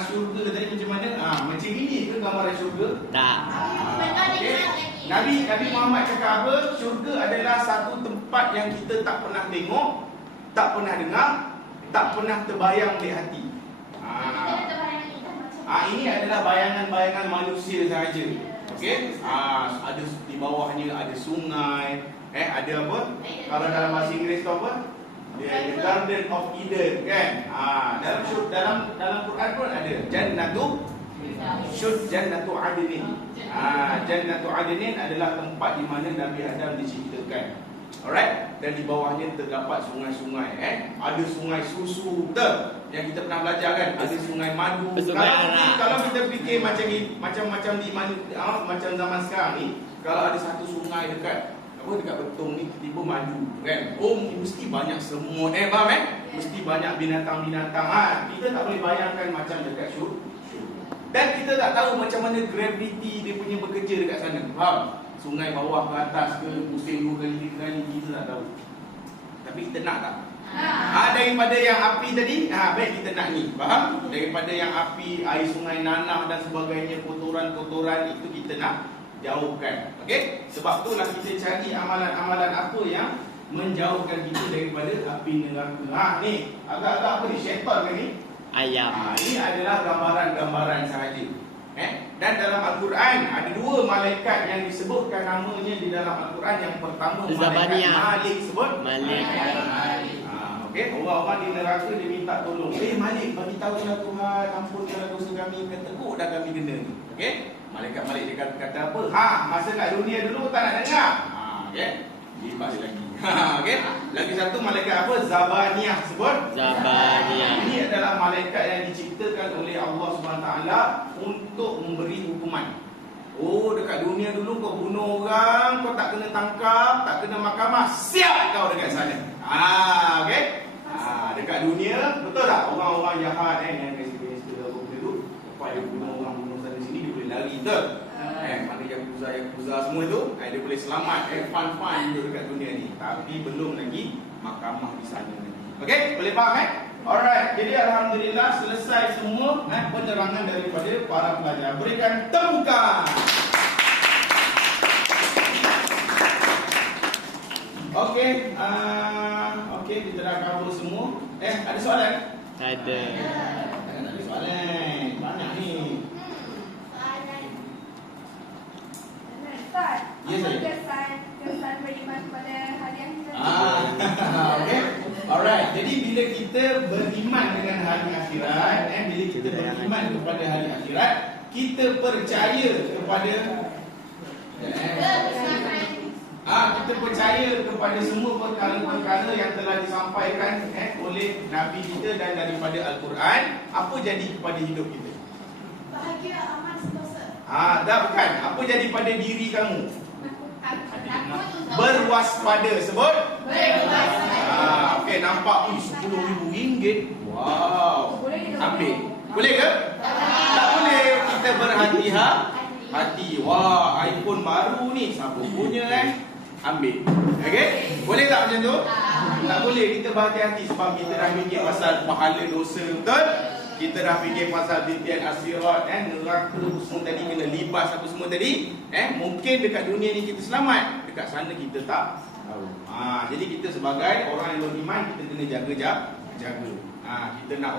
syurga tadi macam mana? Macam ini ke gambaran syurga? Tak. Nabi Muhammad cakap apa? Syurga adalah satu tempat yang kita tak pernah tengok, tak pernah dengar, tak pernah terbayang di hati. Ini adalah bayangan-bayangan manusia sahaja. Okey? Ada di bawahnya ada sungai, ada apa? Kalau dalam bahasa Inggeris tu apa? The Garden of Eden kan? Dalam Quran pun ada Jannatu Adnin. Jannatu Adnin adalah tempat di mana Nabi Adam diciptakan. Alright, dan di bawahnya terdapat sungai-sungai. Ada sungai susu, betul? Yang kita pernah belajar kan? Ada sungai madu. Kalau kita fikir macam di mana macam zaman sekarang ni, kalau ada satu sungai dekat Betong ni tiba madu kan? Mesti banyak semut faham Mesti banyak binatang-binatang. Kita tak boleh bayangkan macam dekat syurga. Dan kita tak tahu macam mana gravity dia punya bekerja dekat sana. Faham? Sungai bawah ke atas ke, pusing 2 kali 3 kali, kita tak tahu. Tapi kita nak tak? Daripada yang api tadi, baik kita nak ni. Faham? Daripada yang api, air sungai nanah dan sebagainya, kotoran-kotoran itu kita nak jauhkan. Okey? Sebab itulah kita cari amalan-amalan apa yang menjauhkan kita daripada api neraka. Ni, agak-agak apa ni? Syaitan ke ni? Ayam. Ini adalah gambaran-gambaran sahaja. Dan dalam Al-Quran ada 2 malaikat yang disebutkan namanya di dalam Al-Quran. Yang pertama malaikat Malik, sebut Malik. Okey, orang-orang di neraka dia minta tolong. Malik, bagi tahulah Tuhan, ampunkanlah dosa kami, ketekuk dah kami kena ni. Okey? Malaikat Malik dia kata apa? Masa kat dunia dulu tak nak dengar. Libat lagi. Okey? Lagi satu malaikat apa? Zabaniyah, sebut. Zabaniyah. Ini adalah malaikat yang diciptakan oleh Allah SWT untuk memberi hukuman. Dekat dunia dulu kau bunuh orang, kau tak kena tangkap, tak kena mahkamah, siap kau dekat sana. Okey? Dekat dunia, betul tak? Orang-orang jahat yang gangster apa benda tu, lepas dia bunuh orang, bunuh sana sini, dia boleh lari, betul? Mana Yakuza semua tu, dia boleh selamat, fun hidup dekat dunia ni. Tapi belum lagi mahkamah di sana lagi. Okey? Boleh faham Alright, jadi alhamdulillah selesai semua penerangan daripada para pelajar. Berikan tepukan. Okey, kita dah cover semua. Ada soalan? Ada. Tak ada soalan. Banyak ni. Ustaz, Ya, apa kesan beriman kepada hari akhirat? Okey. Alright. Jadi bila kita beriman dengan hari akhirat, bila kita beriman kepada hari akhirat, kita percaya kepada kita percaya kepada semua perkara-perkara yang telah disampaikan oleh Nabi kita dan daripada Al-Quran. Apa jadi kepada hidup kita? Bahagia, aman, sentosa. Dah bukan. Apa jadi pada diri kamu? Berwaspada. Sebut? Berwaspada. Okey, nampak RM10,000. Wow. Ambil. Boleh ke? Tak boleh. Kita berhati-hati. Wah, iPhone baru ni, siapa punya ambil. Okey? Boleh tak macam tu? Tak boleh. Kita berhati-hati sebab kita dah fikir pasal pahala dosa, betul? Kita dah fikir pasal titian akhirat, neraka semua tadi, kena libas apa semua tadi. Mungkin dekat dunia ni kita selamat, dekat sana kita tak tahu. Jadi kita sebagai orang yang beriman, kita kena jaga. Kita nak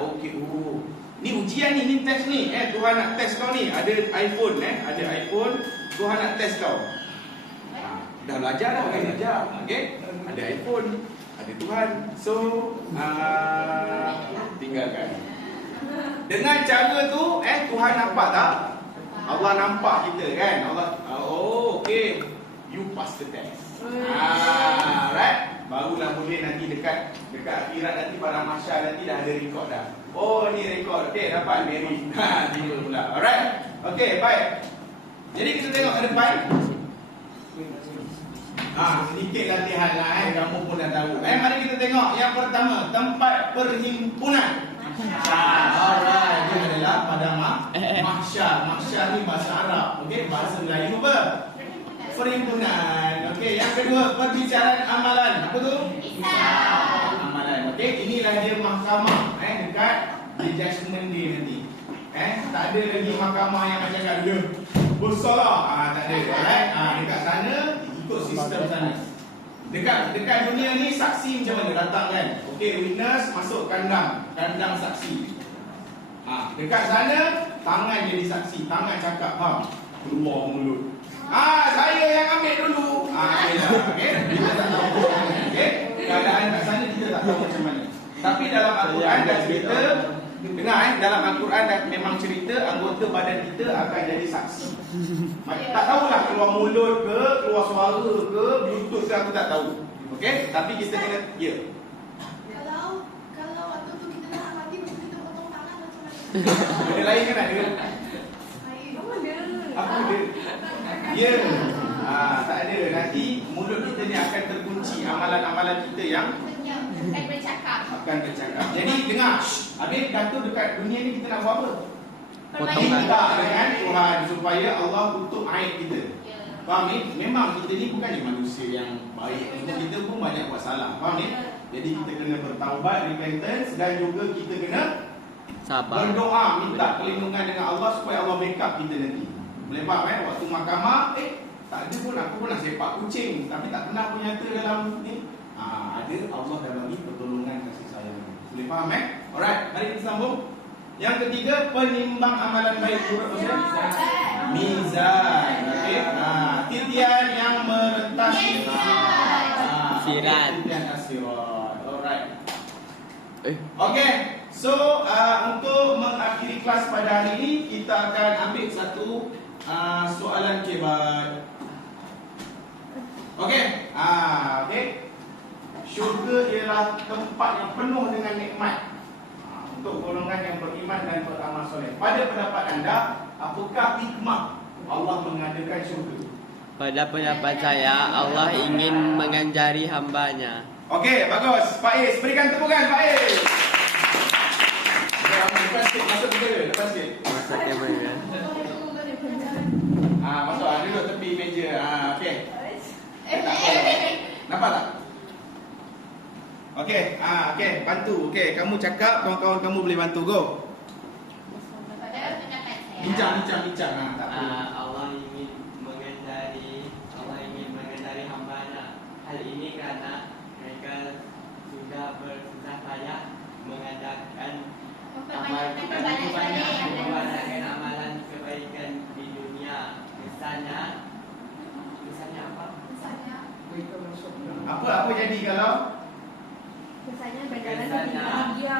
ni ujian ni test ni. Tuhan nak test kau ni. Ada iPhone ada iPhone. Tuhan nak test kau. Dah belajar dah, okey. Ada iPhone, ada Tuhan. So tinggalkan. Dengan cara tu Tuhan nampak tak? Allah nampak kita kan. Allah okey. You pass the test. Right? Barulah boleh nanti dekat akhirat nanti pada mahsyar nanti dah ada rekod dah. Oh ni rekod. Okey, dapat merit. Tiba pula. Alright. Okey, baik. Jadi kita tengok ke depan. Sedikit latihan lah kamu pun dah tahu. Mari kita tengok yang pertama, tempat perhimpunan. Alright, dia adalah pada mahsyar. Mahsyar ni bahasa Arab. Okey, bahasa Melayu apa? Perhimpunan. Okey, yang kedua, perbicaraan amalan. Apa tu? Amalan. Okey, inilah dia mahkamah dekat di judgment day nanti. Tak ada lagi mahkamah yang macam kat dia bersalah. Tak ada. Alright. Dekat sana ikut sistem sana. Dekat dunia ni saksi macam mana datang kan? Okey, witness masuk kandang saksi. Dekat sana tangan jadi saksi, tangan cakap keluar mulut. Saya yang ambil dulu. Okey. Kita tak tahu. Okey. Keadaan kat sana kita tak tahu macam mana. Tapi dalam Al-Quran dah cerita, dengar dalam Al-Quran dah memang cerita anggota badan kita akan jadi saksi. Tak tahulah keluar mulut ke, keluar suara ke, bluetooth ke, aku tak tahu. Okey, tapi kita kena Kalau waktu tu kita nak mati, kita potong tangan macam mana? Benda lain kan ada. Apa dia? Ya. Tak ada. Nanti mulut kita ni akan terkunci amalan-amalan kita yang akan bercakap. Jadi dengar. Habis kata dekat dunia ni kita nak buat apa? Minta dengan Tuhan supaya Allah tutup aib kita. Faham ni? Memang kita ni bukannya manusia yang baik. Kita pun banyak buat salah. Faham ni? Jadi kita kena bertaubat, repentance, dan juga kita kena berdoa, minta perlindungan dengan Allah supaya Allah backup kita nanti. Boleh faham waktu mahkamah tak ada pun, aku pun nak sepak kucing tapi tak pernah pun nyata dalam ni. Ada Allah dah bagi pertolongan kasih sayang. Boleh faham Alright, mari kita sambung. Yang ketiga, penimbang amalan baik. Mizan. Okey. Titian yang merentas sirat. Titian asirat. Alright. Okey. So untuk mengakhiri kelas pada hari ini, kita akan ambil satu soalan kebat. Okey. Okey. Syurga ialah tempat yang penuh dengan nikmat untuk golongan yang beriman dan beramal soleh. Pada pendapat anda, apakah hikmah Allah mengadakan syurga? Pada pendapat saya, Allah ingin mengajari hambanya. Okey, bagus. Pak Is, berikan tepukan Pak Is. Lepas sikit, masuk ke? Lepas sikit. Masuk ke mana? Masuk, duduk tepi meja. Okey. Nampak tak? Okey, okey, bantu. Okey, kamu cakap, kawan-kawan kamu boleh bantu. Go. Bincang. Tak apa. Allah ingin mengajari hambanya. Hal ini karena mereka sudah bersusah payah mengadakan amalan kebaikan di dunia. Misalnya apa? Apa jadi kalau Kesannya berjalan lebih bahagia.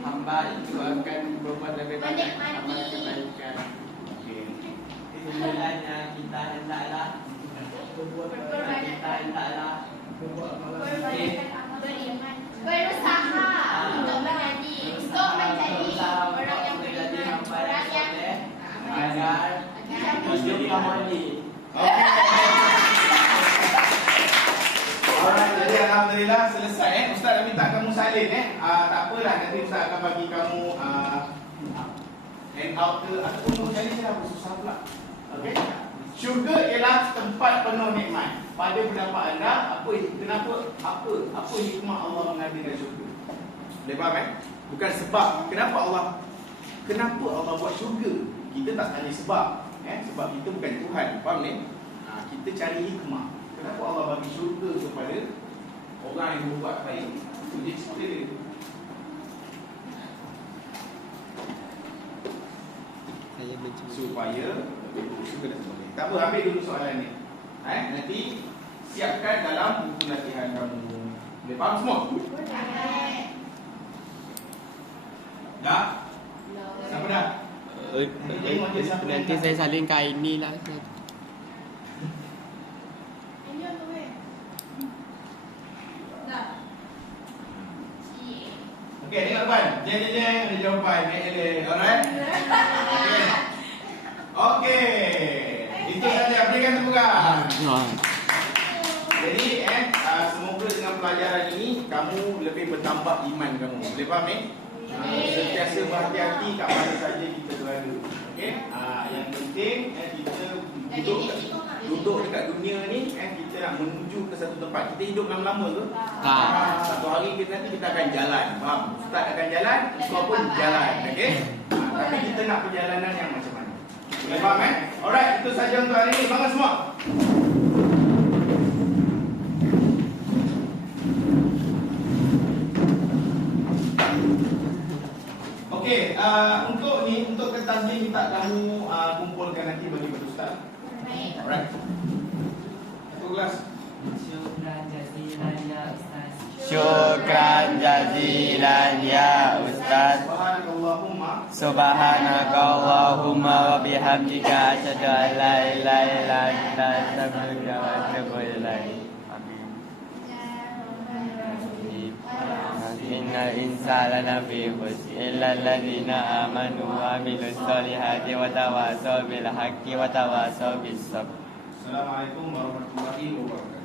Hamba itu akan berbuat lebih banyak amalan kebaikan. Semulanya kita hendaklah beriman, berusaha untuk menjadi orang yang beriman, orang yang agar hidup harmoni. Alright, jadi alhamdulillah selesai. Ustaz dah minta kamu salin tak apalah, nanti Ustaz akan bagi kamu handout ke ataupun mau challenge lah, susah pula. Okey. Syurga ialah tempat penuh nikmat. Pada pendapat anda, apa hikmah Allah mengadakan syurga? Boleh faham Bukan sebab kenapa Allah buat syurga. Kita tak tanya sebab. Sebab kita bukan Tuhan. Faham ni? Kita cari hikmah. Kenapa Allah bagi syurga kepada orang yang berbuat baik? Itu dia cerita dia. Saya mencuba. Supaya lebih suka dan sebagainya. Tak apa, ambil dulu soalan ni. Nanti siapkan dalam buku latihan kamu. Boleh faham semua? Dah? Siapa dah? Nanti saya salin kain ni lah. Ini untuk weh. Dah. Okey, tengok depan. Jeng, ada jawapan. Alright? Okey. Itu saja. Berikan tepukan. Jadi, semoga dengan pelajaran ini kamu lebih bertambah iman kamu. Boleh faham sentiasa berhati-hati kat mana saja kita berada. Okey? Yang penting kita duduk dekat dunia ni, kita nak menuju ke satu tempat. Kita hidup lama-lama ke? Tak. Satu hari kita akan jalan. Faham? Ustaz akan jalan, kau pun jalan. Okey? Tapi kita nak perjalanan yang macam mana? Boleh faham Alright, itu saja untuk hari ini. Bangun semua. Okey, untuk kertas ni minta kamu kumpulkan nanti bagi pada ustaz. Alright. Satu kelas. Syukran jazilan ya Ustaz. Syukran jazilan ya Ustaz. Subhanakallahumma Subhanakallahumma wa bihamdika asyhadu an la ilaha illa anta astaghfiruka wa atubu ilaik. Innal insana lafi khusr illa alladhina amanu wa amilus solihati wa tawasaw bil haqqi wa tawasaw bis sabr. Assalamualaikum warahmatullahi wabarakatuh.